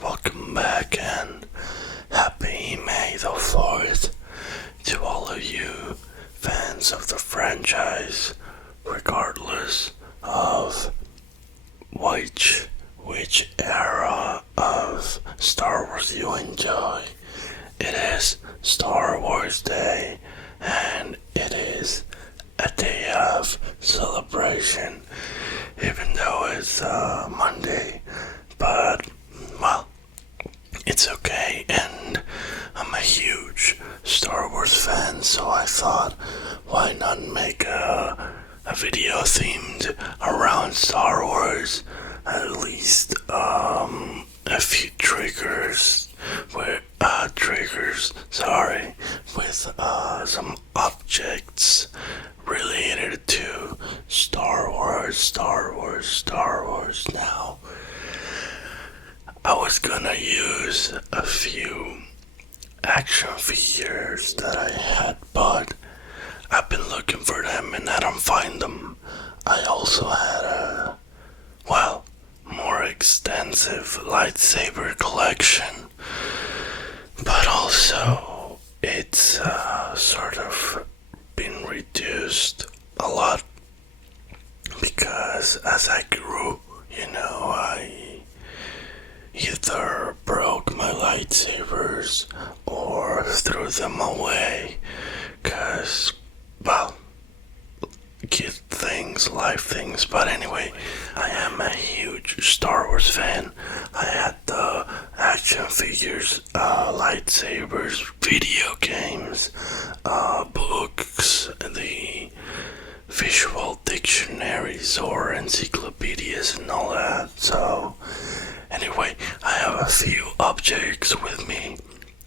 welcome back, and happy May the 4th to all of you fans of the franchise, regardless of which era of Star Wars you enjoy. It is Star Wars Day, and it is a day of celebration, even though it's Monday. But, well, it's okay, and I'm a huge Star Wars fan, so I thought, why not make a video themed around Star Wars? At least a few triggers with some objects related to Star Wars. Now, I was gonna use a few action figures that I had, but I've been looking for them and I don't find them. I also had a, more extensive lightsaber collection, but also it's sort of been reduced a lot because as I grew, I either broke my lightsabers or threw them away because, life things. But anyway, I am a huge Star Wars fan. I had the action figures, lightsabers, video games, books, the visual dictionaries or encyclopedias and all that. So anyway, I have a few objects with me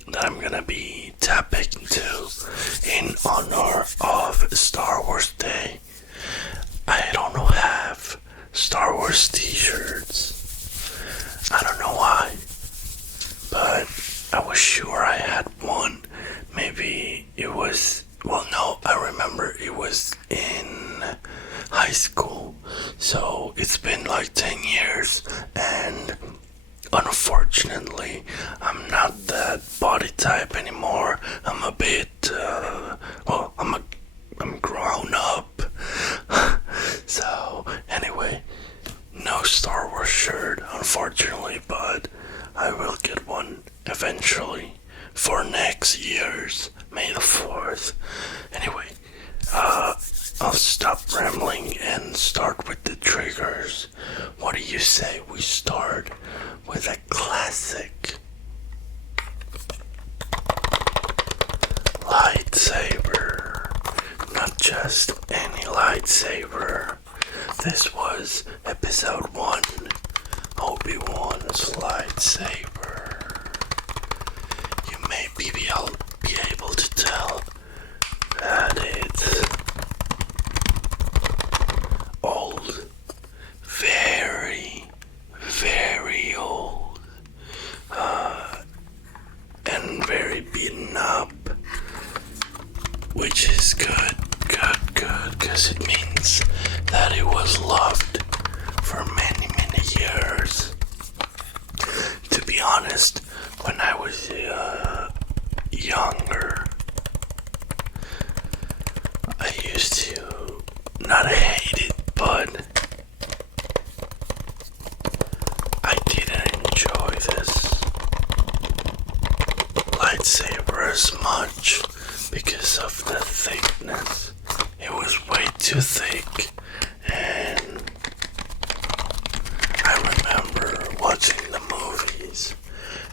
that I'm gonna be tapping to in honor of Star Wars Day. I don't have Star Wars t-shirts. I don't know why, but I was sure I had one. Maybe it was, I remember it was in high school. So it's been like 10 years, and unfortunately, I'm not that body type anymore. I'm a bit, I'm grown up. So, anyway, no Star Wars shirt, unfortunately, but I will get one eventually for next year's May the 4th. Anyway, I'll stop rambling and start with the triggers. What do you say we start with a classic lightsaber? Not just any lightsaber. This was episode 1, Obi-Wan's lightsaber. You may be able to tell that it's old, very, very old, and very beaten up, which is good, because it means that it was loved for many, many years. To be honest, when I was younger, I used to not hate it, but I didn't enjoy this lightsaber as much because of the thickness. It was way too thick, and I remember watching the movies,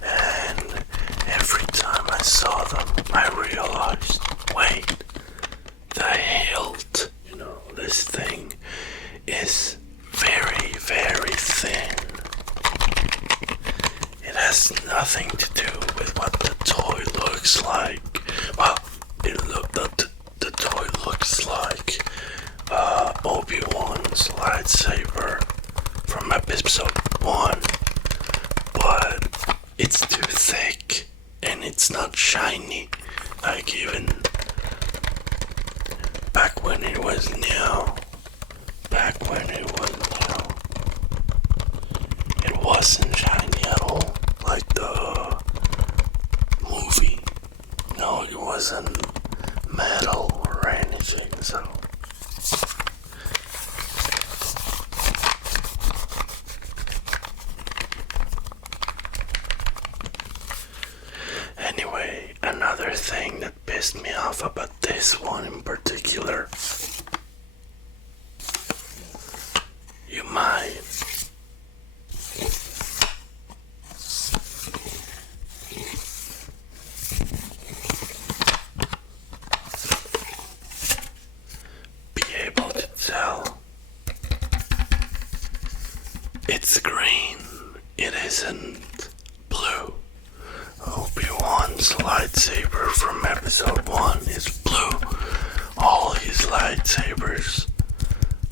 and every time I saw them, I realized, wait, the hilt, this thing is very, very thin. It has nothing to do with what the toy looks like. The toy looks like Obi-Wan's lightsaber from episode 1, but it's too thick and it's not shiny like even back when it was new. thing that pissed me off about this one in particular, you might be able to tell. It's green, it isn't blue. Obi-Wan's lightsaber from episode 1 is blue. All his lightsabers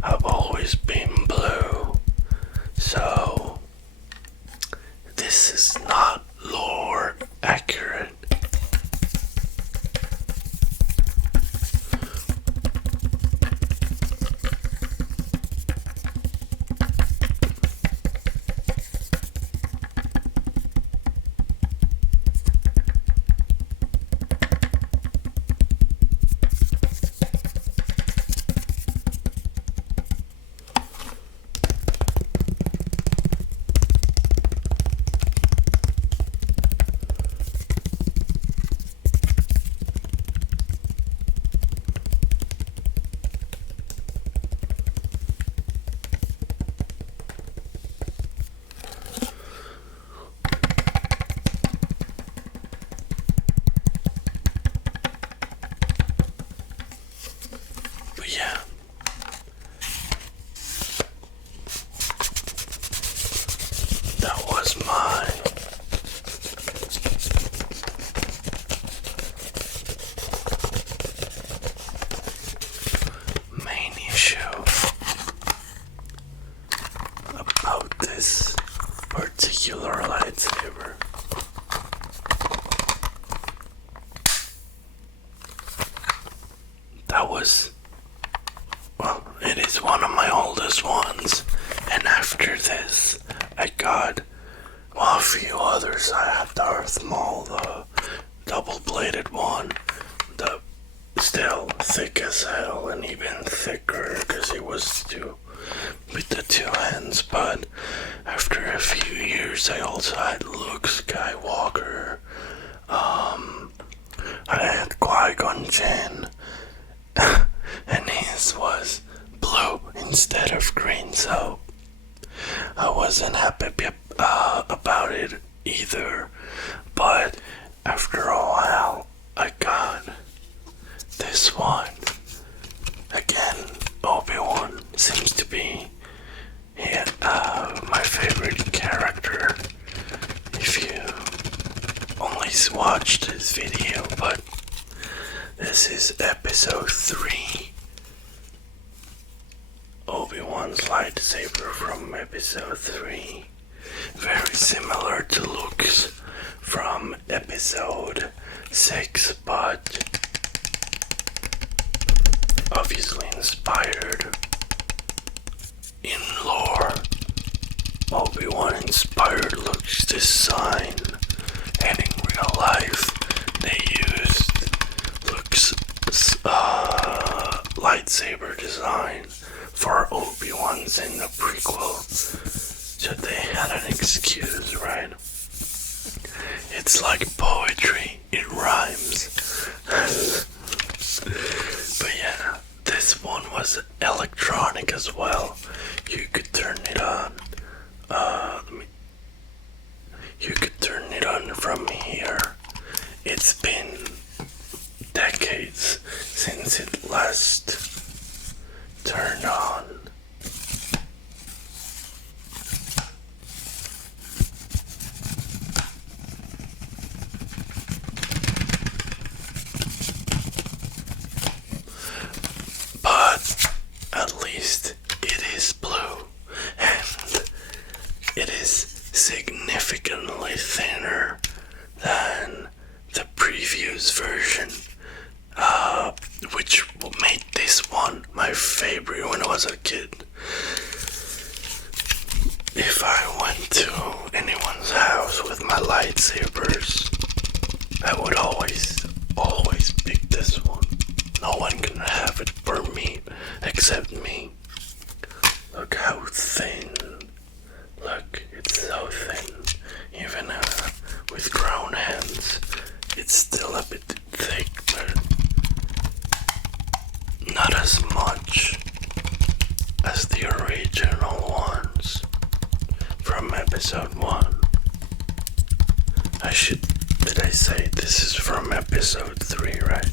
have always been blue. So, this is not lore accurate. Yeah, that was my main issue about this particular lightsaber. That was, well, it is one of my oldest ones, and after this, I got, well, a few others. I had Darth Maul, the double-bladed one, the still thick as hell, and even thicker, because it was with the two hands, but after a few years, I also had Luke Skywalker, I had Qui-Gon Jinn, and his was blue instead of green, so I wasn't happy about it either. But after a while, I got this one. Again, Obi-Wan seems to be my favorite character. If you only watched this video, but this is episode 3. Obi-Wan's lightsaber from episode 3. Very similar to Luke's from episode 6, but obviously inspired in lore. Obi-Wan inspired Luke's design, and in real life they used Luke's lightsaber design for Obi-Wan's in the prequel, so they had an excuse, right? It's like poetry, it rhymes. But yeah, this one was electronic as well. You could turn it on. You could turn it on from here. It's been decades since it last turned on. But at least it is blue, and it is significantly thinner than the previous version, which made this one my favorite when I was a kid. If I went to anyone's house with my lightsabers, I would always pick this one. No one can have it for me except me. Look how thin. Look, it's so thin. Even with grown hands, it's still a bit thin. Did I say this is from episode 3, right?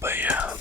But yeah.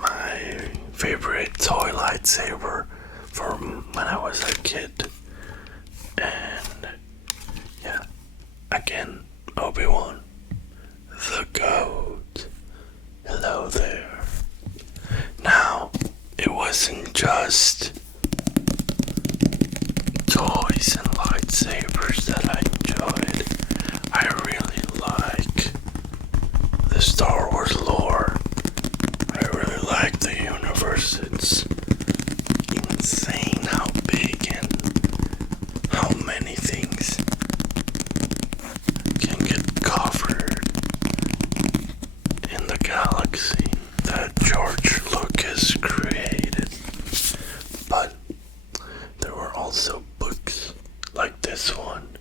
My favorite toy lightsaber from when I was a kid. And yeah, again, Obi-Wan, the GOAT. Hello there. Now, it wasn't just toys and lightsabers that I enjoyed. I really like the Star Wars lore. I really like the universe. It's insane how big and how many things can get covered in the galaxy that George Lucas created. But there were also books like this one,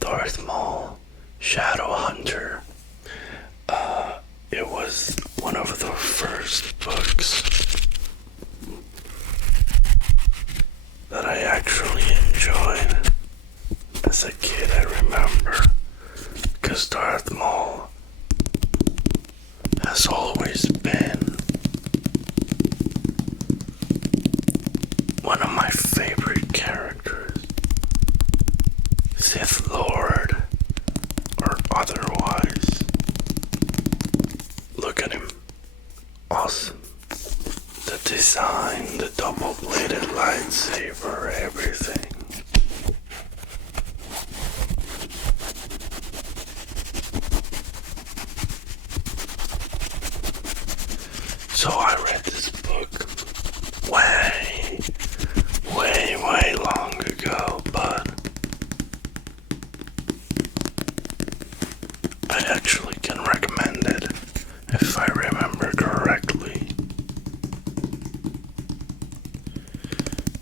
Darth Maul, Shadow Hunter. It was one of the first books that I actually enjoyed as a kid, I remember, because Darth Maul has always been one of my favorite characters, Sith Lord or otherwise. Look at him. Awesome. The design, the double-bladed lightsaber, everything. So I read this book way long ago, but I actually can recommend it if I remember correctly,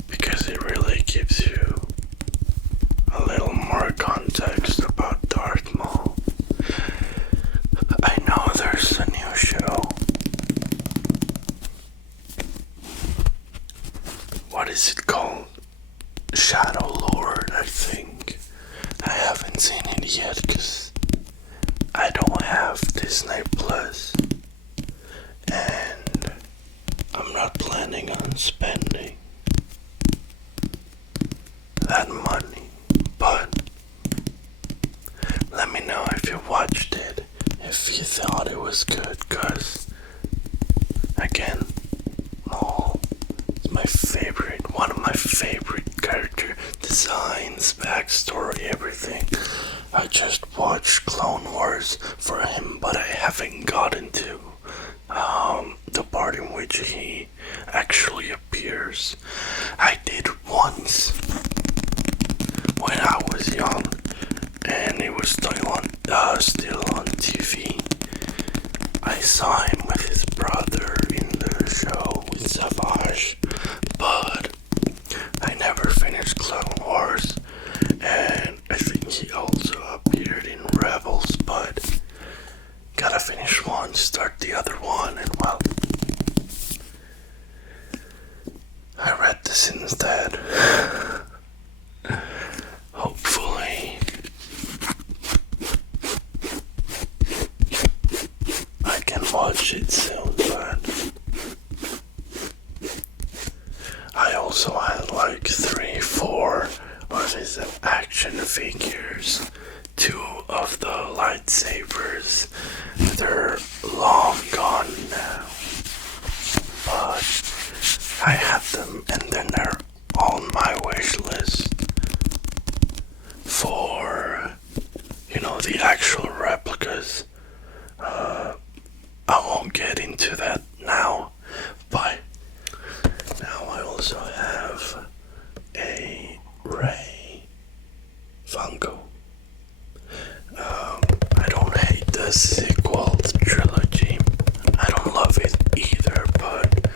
because it really gives you a little more context about Darth Maul. I know there's a new show. What is it called? Shadow Lord, I think. I haven't seen it yet because I don't have Disney Plus, and I'm not planning on spending that money. But let me know if you watched it, if you thought it was good, cause again, Maul is my favorite, one of my favorite character designs, backstory, everything. I just watched Clone Wars for him, but I haven't gotten to the part in which he actually appears. I did once when I was young, and it was still on TV. I saw him with his brother in the show with Savage, but I never finished Clone Wars, and I think he also appeared in Rebels, but gotta finish one, start the other one, and well, I read this instead. Hopefully I can watch it soon, but I also had like 3, 4 action figures, two of the lightsabers. They're long gone now, but I had them, and then they're on my wish list for, the actual replicas. I won't get into that now, but now I also have a Rey funko. I don't hate the sequel trilogy. I don't love it either, but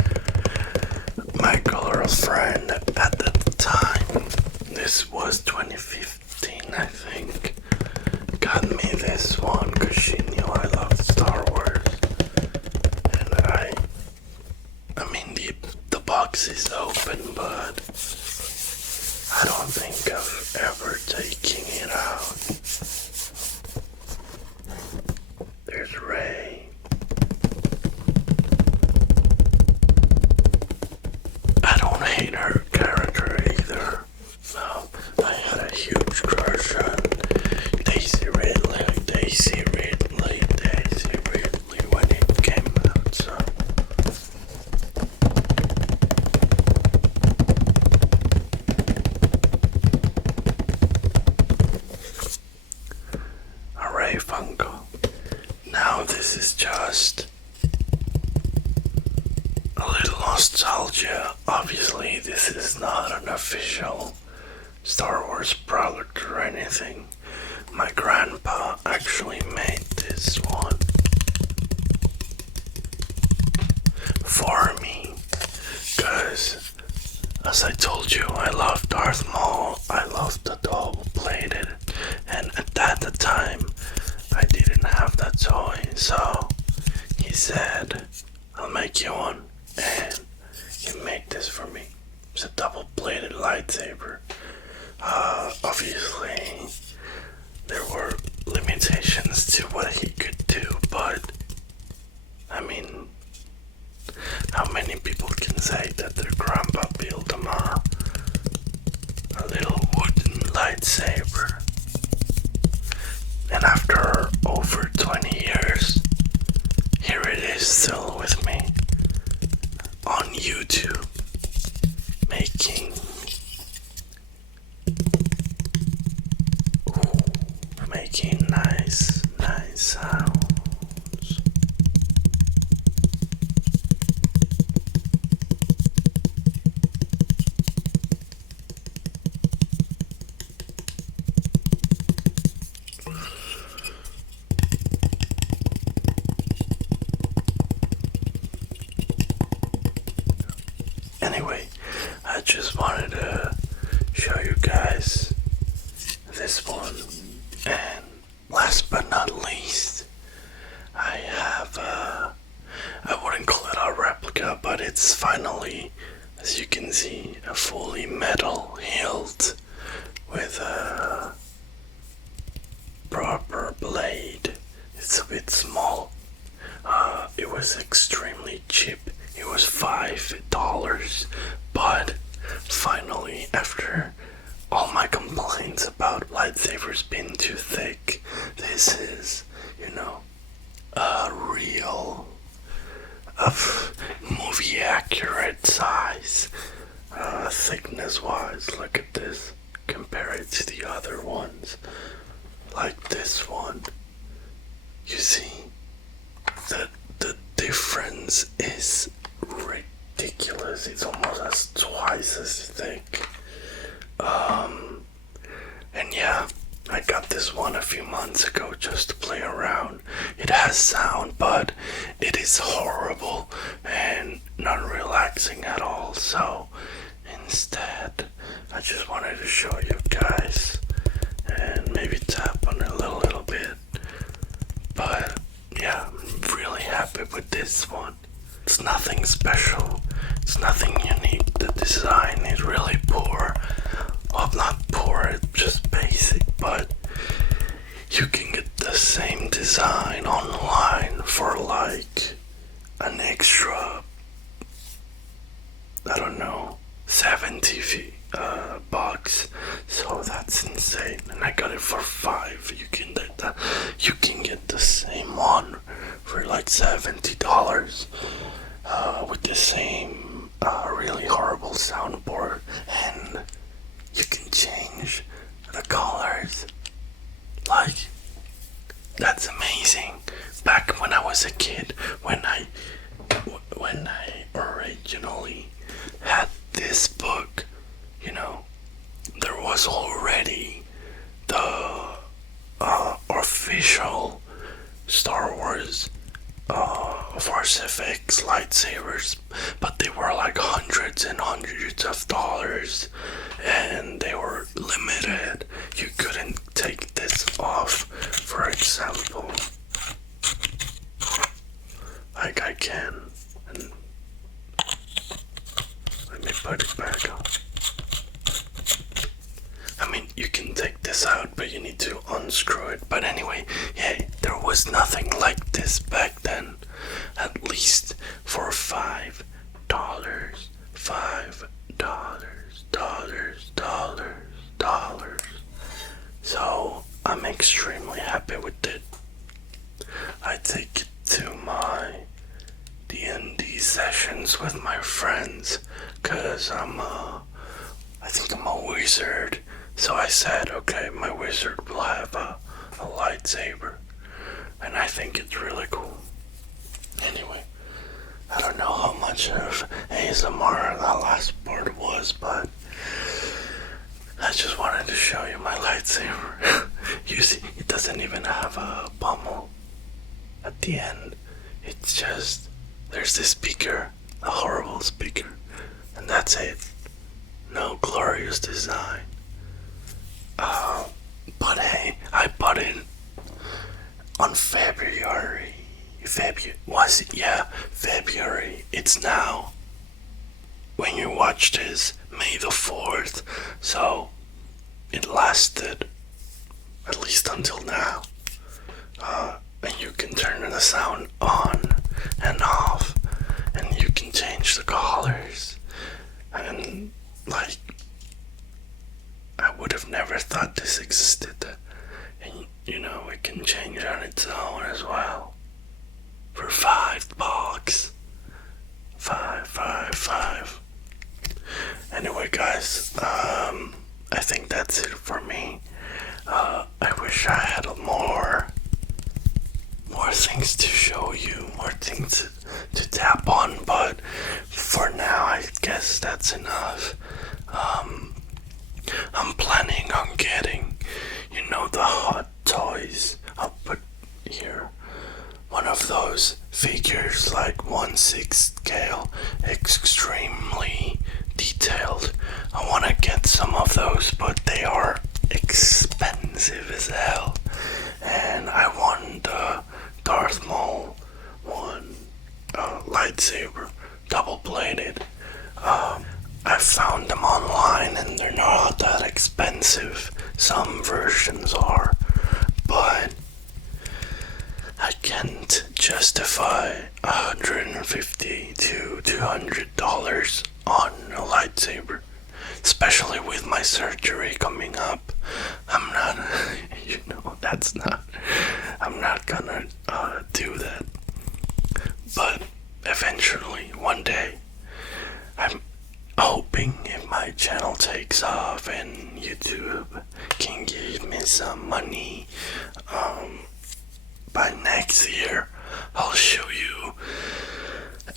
my girlfriend at the time, this was 2015 I think, got me this one because she knew I loved Star Wars. And I mean the box is open, but I don't think of ever taking it out. There's Rey. I don't hate her character either. No, I had a huge crush on Daisy Ridley when it came out, so. A Rey funko. Now this is just a little nostalgia. Obviously this is not an official Star Wars product or anything. My grandpa actually made this one for me because, as I told you, I love Darth Maul. I love the double-bladed, and at that time I didn't have that toy, so he said, I'll make you one, and he made this for me. It's a double-bladed lightsaber. Obviously there were limitations to what he could do, but I mean, how many people can say that their grandpa built them a little wooden lightsaber? And after over 20 years, here it is still with me on YouTube, making nice sounds. Anyway, I just wanted to show you guys this one. And last but not least, I have I wouldn't call it a replica, but it's finally, as you can see, a fully metal hilt with a proper blade. It's a bit small. It was extremely cheap. It was $5, but finally, after all my complaints about lightsabers being too thick, this is, a real, movie accurate size, thickness wise. Look at this, compare it to the other ones, like this one. You see, the difference is ridiculous. It's almost twice as thick. And yeah, I got this one a few months ago just to play around. It has sound, but it is horrible and not relaxing at all. So instead, I just wanted to show you guys and maybe tap on it a little bit. But yeah, I'm really happy with this one. It's nothing special. It's nothing unique. The design is really poor. Well, not poor, it's just basic, but you can get the same design online for like an extra, I don't know, $70 bucks. So Oh, that's insane. And I got it for $5. You can get the same one for like $70 with the same really horrible soundboard, and you can change the colors. Like, that's amazing. Back when I was a kid, when I originally had this book, there was already the official Star Wars Force FX lightsabers, but they were like hundreds and hundreds of dollars, and they were limited. You couldn't take this off, for example. Like I can. And let me put it back on. I mean, you can take this out, but you need to unscrew it. But anyway, yeah, there was nothing like this back then. At least for $5. $5. So I'm extremely happy with it. I take it to my D&D sessions with my friends, cause I think I'm a wizard. So I said, okay, my wizard will have a lightsaber, and I think it's really cool. Anyway, I don't know how much of ASMR that last part was, but I just wanted to show you my lightsaber. You see, it doesn't even have a pommel at the end. It's just, there's this speaker, a horrible speaker, and that's it. No glorious design. But hey, I bought it on February. Was it? Yeah, February. It's now, when you watch this, May the 4th. So, it lasted at least until now. And you can turn the sound on and off, and you can change the colors. And, like, I would have never thought this existed. And, it can change on its own as well. For $5. Five. Anyway, guys, I think that's it for me. I wish I had more things to show you, more things to tap on, but for now, I guess that's enough. I'm planning on getting, the Hot Toys. I'll put here one of those figures, like 1/6 scale, extremely detailed. I want to get some of those, but they are expensive as hell. And I want the Darth Maul one, lightsaber, double-bladed. I found them online and they're not that expensive. Some versions are, but I can't justify $150 to $200 on a lightsaber, especially with my surgery coming up. I'm not, I'm not gonna do that. But eventually, one day, I'm hoping if my channel takes off and YouTube can give me some money, by next year, I'll show you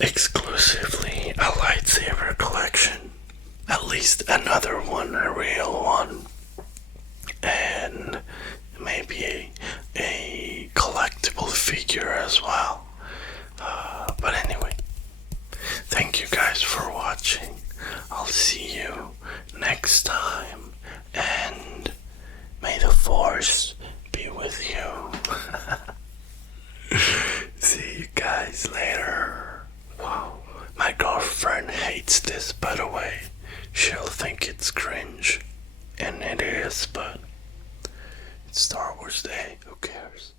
exclusively a lightsaber collection. At least another one, a real one. And maybe a collectible figure as well. But anyway, thank you guys for watching. I'll see you next time. And may the Force be with you. See you guys later. Wow, my girlfriend hates this, by the way. She'll think it's cringe, and it is, but it's Star Wars Day, who cares?